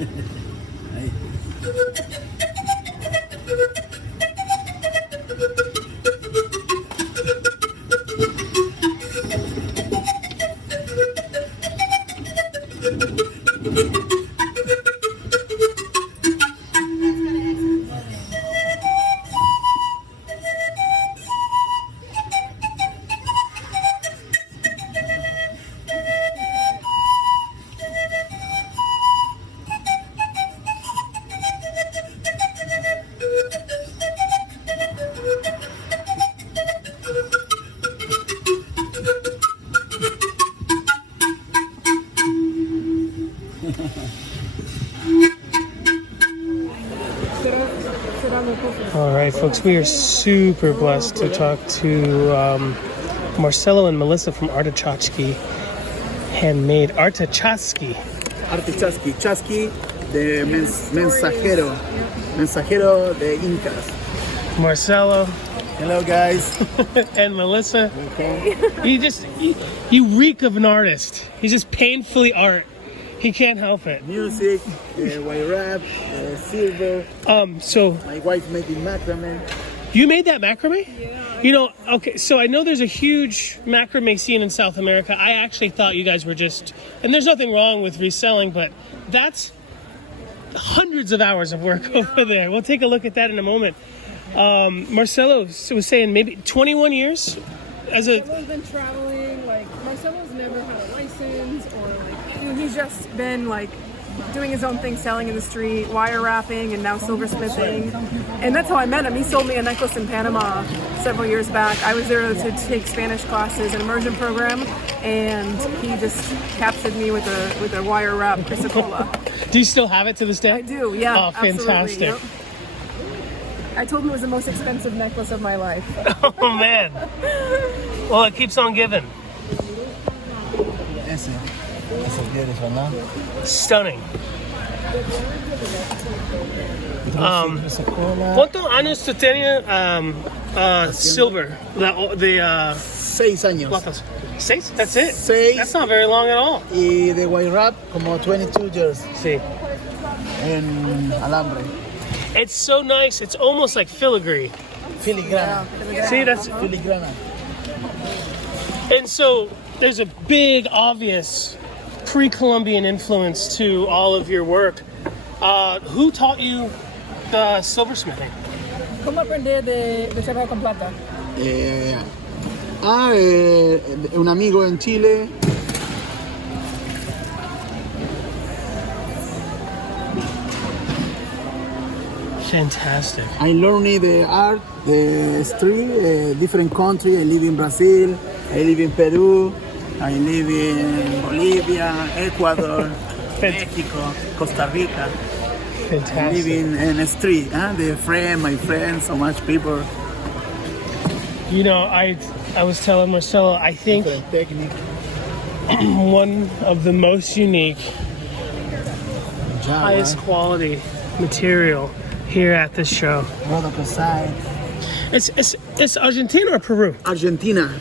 Ahí. All right, folks, we are super blessed to talk to Marcelo and Melissa from Artechaski, Handmade. Artechaski. Artechaski. Chaski, de mensajero. Mensajero de Incas. Marcelo. Hello, guys. And Melissa. Okay. You reek of an artist. He's just painfully art. He can't help it. Music, white wrap, silver. So my wife making macrame. You made that macrame? Yeah. You know, okay, so I know there's a huge macrame scene in South America. I actually thought you guys were just, and there's nothing wrong with reselling, but that's hundreds of hours of work over there. We'll take a look at that in a moment. Marcelo was saying maybe 21 years as a... Marcelo's been traveling, like, Marcelo's never had a license or like, he's just been like doing his own thing, selling in the street, wire wrapping, and now silversmithing. And that's how I met him. He sold me a necklace in Panama several years back. I was there to take Spanish classes, an immersion program, and he just captured me with a wire wrap chrysocolla. Do you still have it to this day? I do, yeah. Oh, fantastic. Yep. I told him it was the most expensive necklace of my life. Oh, man. Well, it keeps on giving. Ese beautiful, no? Stunning. ¿Cuántos años tú tenías silver? The 6 años. ¿Cuántos? 6? That's it? 6. That's not very long at all. Y de white wrap, como 22 years. Sí. En alambre. It's so nice. It's almost like filigree. Filigrana. See, that's... Filigrana. And so there's a big, obvious pre-Columbian influence to all of your work. Who taught you the silversmithing? ¿Cómo aprender de trabajar con plata? Un amigo en Chile. Fantastic. I learned the art, the street, different country. I live in Brazil, I live in Peru, I live in Bolivia, Ecuador, Mexico, Costa Rica. Fantastic. I live in the street, my friends, so much people. You know, I was telling Marcelo, I think technique. one of the most unique, highest quality material here at this show. It's Argentina or Peru? Argentina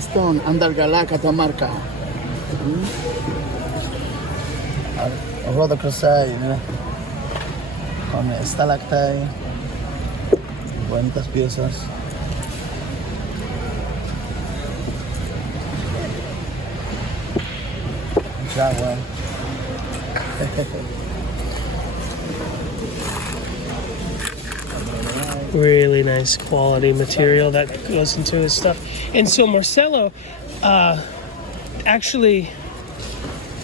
stone, Andargalá, Catamarca. Rhodochrosite, con stalactite, bonitas piezas. Jaguar. Really nice quality material that goes into his stuff. And so Marcelo actually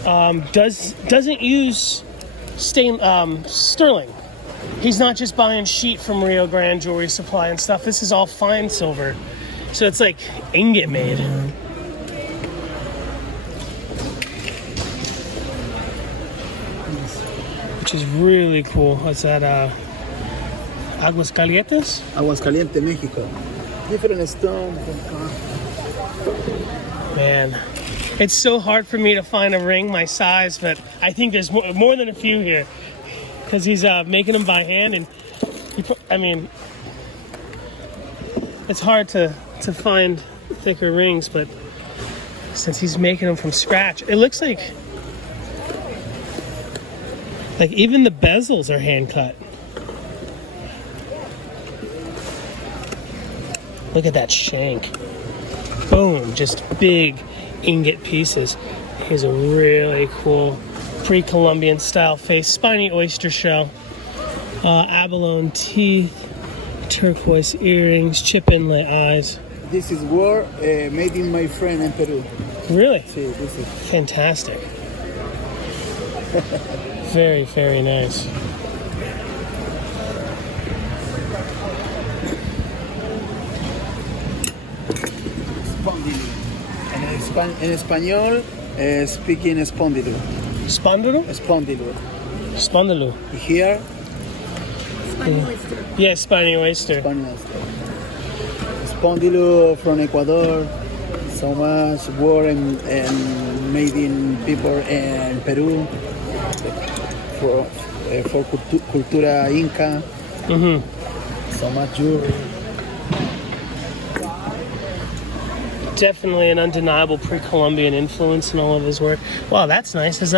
doesn't use sterling. He's not just buying sheet from Rio Grande Jewelry Supply and stuff. This is all fine silver. So it's like ingot made. Which is really cool. What's that? Aguascalientes? Aguascalientes, Mexico. Different stone. Man, it's so hard for me to find a ring my size, but I think there's more than a few here. Because he's making them by hand, and it's hard to find thicker rings, but since he's making them from scratch, it looks like Like even the bezels are hand cut. Look at that shank. Boom, just big ingot pieces. Here's a really cool pre-Columbian style face, spiny oyster shell, abalone teeth, turquoise earrings, chip inlay eyes. This is work made in my friend in Peru. Really? Sí, this is. Fantastic. Very, very nice. Spondylus. En español, speaking spondylus. Spondylus? Spondylus. Spondylus. Here, Spiny oyster. Yeah, spiny oyster. spondylus. Spondylus from Ecuador. So much work and made in people in Peru for Cultura Inca. So much jewelry. Definitely an undeniable pre-Columbian influence in all of his work. Wow, that's nice. Is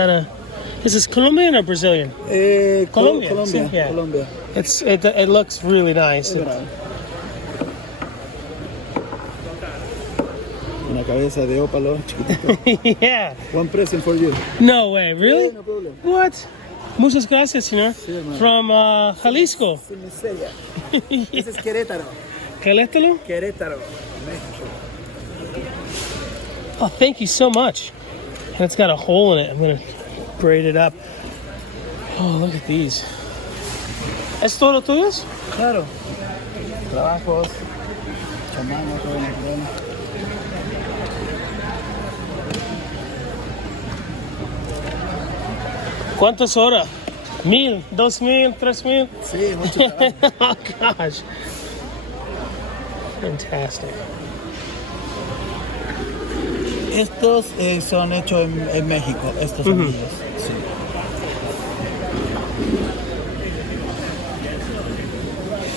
this Colombian or Brazilian? Colombia. Colombia. Yeah. Colombia. It looks really nice. Una cabeza de ópalo chiquitito. Yeah. One present for you. No way. Really? Yeah, no problem. What? Muchas gracias, señor. Sí, hermano. From Jalisco. Sin miseria. This is Querétaro. Querétaro? Querétaro, Mexico. Oh, thank you so much. And it's got a hole in it. I'm going to braid it up. Oh, look at these. ¿Es todo tuyos? Claro. Trabajos. Chamano, todo natural. ¿Cuántas horas? 1,000, 2,000, 3,000? Sí, mucho trabajo. Oh, gosh. Fantastic. Estos son hechos en México, estos anillos. Sí.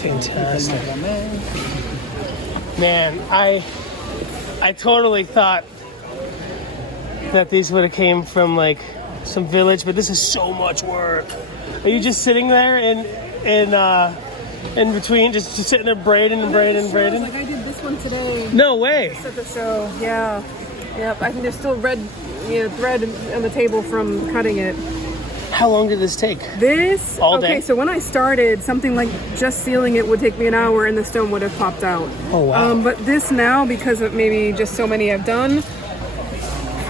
Fantastic. Man, I totally thought that these would have came from like some village, but this is so much work. Are you just sitting there in between, just sitting there braiding and braiding and braiding? Like I did this one today. No way. Just at the show, yeah. Yep, I think there's still red thread on the table from cutting it. How long did this take? This? All day? Okay, so when I started, something like just sealing it would take me an hour and the stone would have popped out. Oh, wow. But this now, because of maybe just so many I've done,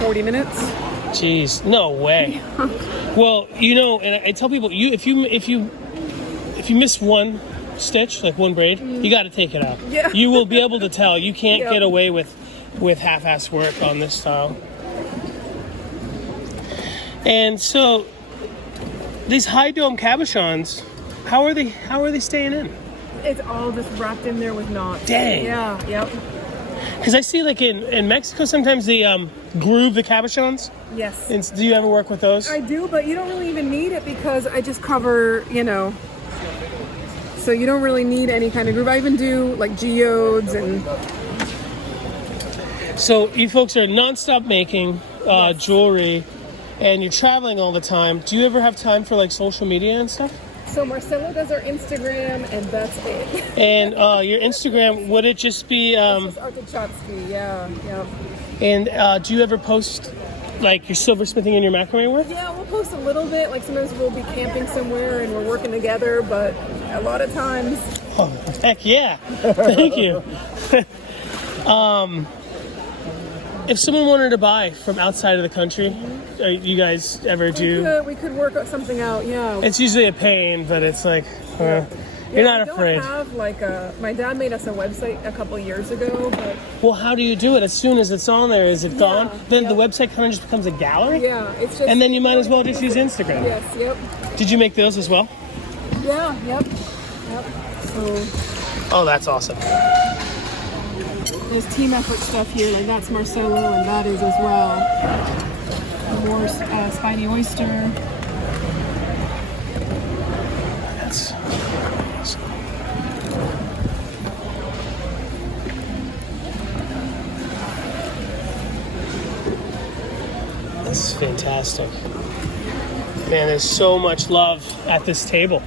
40 minutes. Jeez, no way. Well, you know, and I tell people, if you miss one stitch, like one braid, you got to take it out. Yeah. You will be able to tell. You can't Yep. get away with half-ass work on this style. And so, these high dome cabochons, how are they staying in? It's all just wrapped in there with knots. Dang. Yeah, yep. Because I see, like in Mexico, sometimes they groove the cabochons. Yes. And do you ever work with those? I do, but you don't really even need it because I just cover, so you don't really need any kind of groove. I even do like geodes and... So you folks are nonstop making jewelry, and you're traveling all the time. Do you ever have time for like social media and stuff? So Marcelo does our Instagram, and that's it. And your Instagram, would it just be? It's Artechaski, yeah. And do you ever post like your silversmithing and your macrame work? Yeah, we'll post a little bit. Like sometimes we'll be camping somewhere and we're working together, but a lot of times. Oh, heck yeah! Thank you. If someone wanted to buy from outside of the country, you guys ever do? We could work something out, yeah. It's usually a pain, but it's like you're not afraid. We don't have my dad made us a website a couple years ago, but Well, how do you do it? As soon as it's on there, is it gone? Then the website kind of just becomes a gallery? yeah, it's just. And then you might as well just use Instagram. Yes, yep. Did you make those as well? Yeah, yep. So Oh, that's awesome. there's team effort stuff here, like that's Marcelo and that is as well. More spiny oyster. That's awesome. This is fantastic. Man, there's so much love at this table.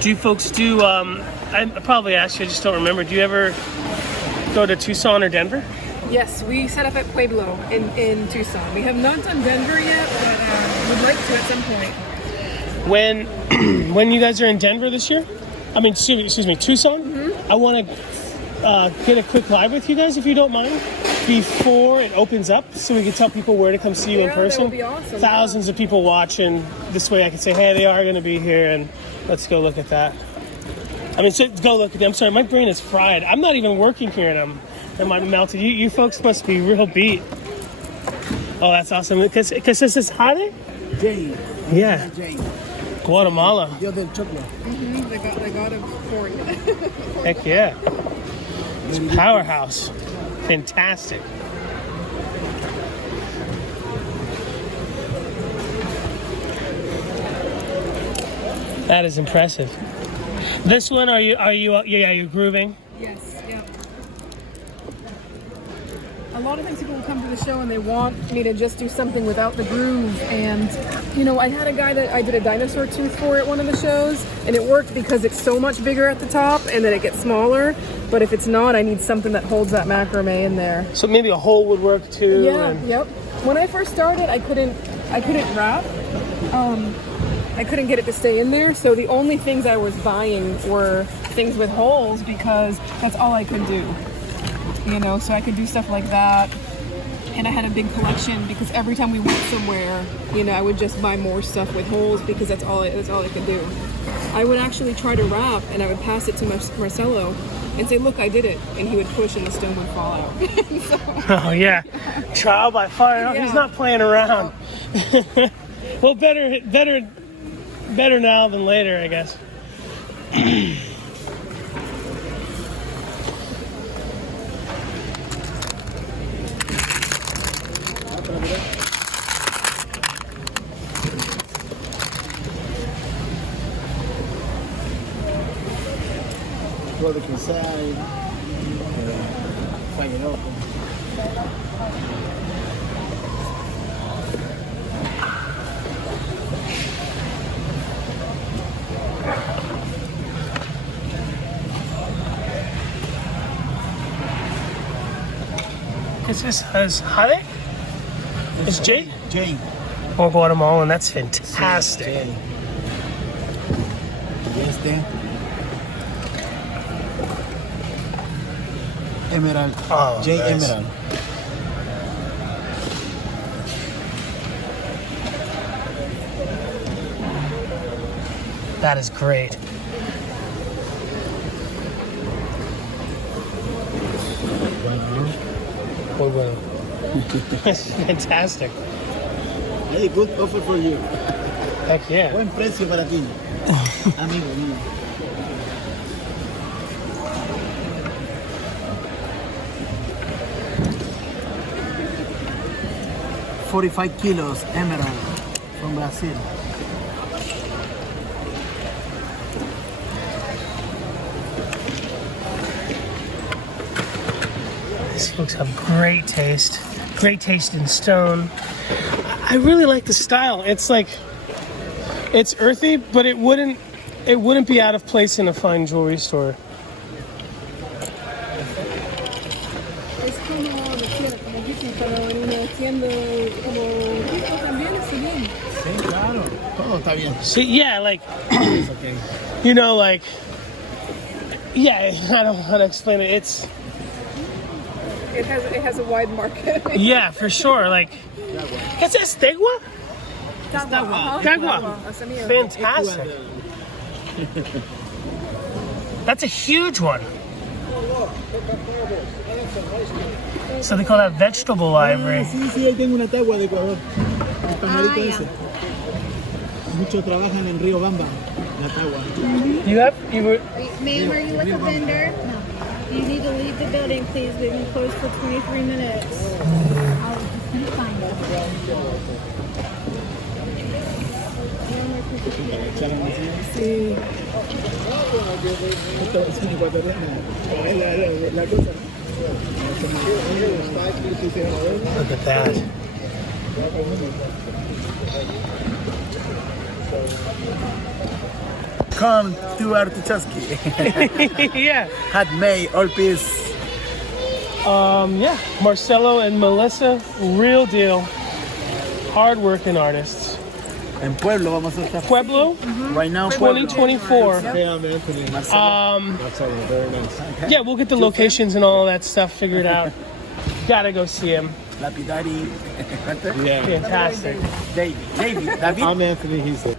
Do you folks do, I probably asked you, I just don't remember, do you ever go to Tucson or Denver? Yes, we set up at Pueblo in Tucson. We have not done Denver yet, but we'd like to at some point. When you guys are in Denver this year, I mean, excuse me, Tucson, I want to get a quick live with you guys, if you don't mind, before it opens up, so we can tell people where to come see you in person. That would be awesome. Thousands of people watching. This way I can say, hey, they are going to be here, and let's go look at that. I mean, so go look at them. I'm sorry, my brain is fried. I'm not even working here, and I'm melted. You folks must be real beat. Oh, that's awesome. Because this is Arte? Jane. Yeah. Jane. Guatemala. Dios del choclo. The god of corn. Heck yeah. It's a powerhouse. Fantastic. That is impressive. This one, are you grooving? Yes, yeah. A lot of times people will come to the show and they want me to just do something without the groove. And, you know, I had a guy that I did a dinosaur tooth for at one of the shows, and it worked because it's so much bigger at the top and then it gets smaller. But if it's not, I need something that holds that macrame in there. So maybe a hole would work too. Yeah, yep. When I first started, I couldn't wrap. I couldn't get it to stay in there, so the only things I was buying were things with holes because that's all I could do. You know, so I could do stuff like that. And I had a big collection because every time we went somewhere, you know, I would just buy more stuff with holes because that's all I could do. I would actually try to wrap and I would pass it to Marcelo and say, look, I did it. And he would push and the stone would fall out. Oh, yeah. Trial by fire. Yeah. He's not playing around. Well, better now than later, I guess. Throw the inside. Fire it open. Is this Arte? It's Jay? Jane. Or Guatemalan. That's fantastic. Jane. Este. Emerald. Oh, Jane nice. Emerald. That is great. Wow. That's fantastic. Hey, good offer for you. Heck yeah. Buen precio para ti. Amigo mío. 45 kilos emerald from Brazil. These folks have great taste in stone. I really like the style. It's like, it's earthy, but it wouldn't be out of place in a fine jewelry store. Es como decir, como dicen, pero en una tienda como rico también está bien. Sí, claro. Todo está bien. See, yeah, like, It's okay. you know, like, yeah, I don't know how to explain it. It's, It has a wide market. yeah, for sure. Like, ¿qué es tegua? Tagua. Tagua. Fantastic. That's a huge one. So they call that vegetable ivory. Sí, ahí tengo una tagua de Ecuador. El pajarito ese. Muchos trabajan en Río Bamba, la tagua. You were, Ma'am, are you with a vendor? No. You need to leave the building, please. We've been closed for 23 minutes. I'll just find it. Sí. Esto es una ecuatoriana. La cosa. Look at that. Come to Artechaski. Yeah. Handmade, all piece. Yeah. Marcelo and Melissa, real deal. Hard-working artists. En Pueblo vamos a estar. Pueblo, Right now, Pueblo. 2024. Hey, I'm Anthony. Marcelo. Marcelo, very nice. Yeah, we'll get the locations and all that stuff figured out. Gotta go see him. Lapidary. Yeah. Fantastic. David. I'm Anthony. He's the.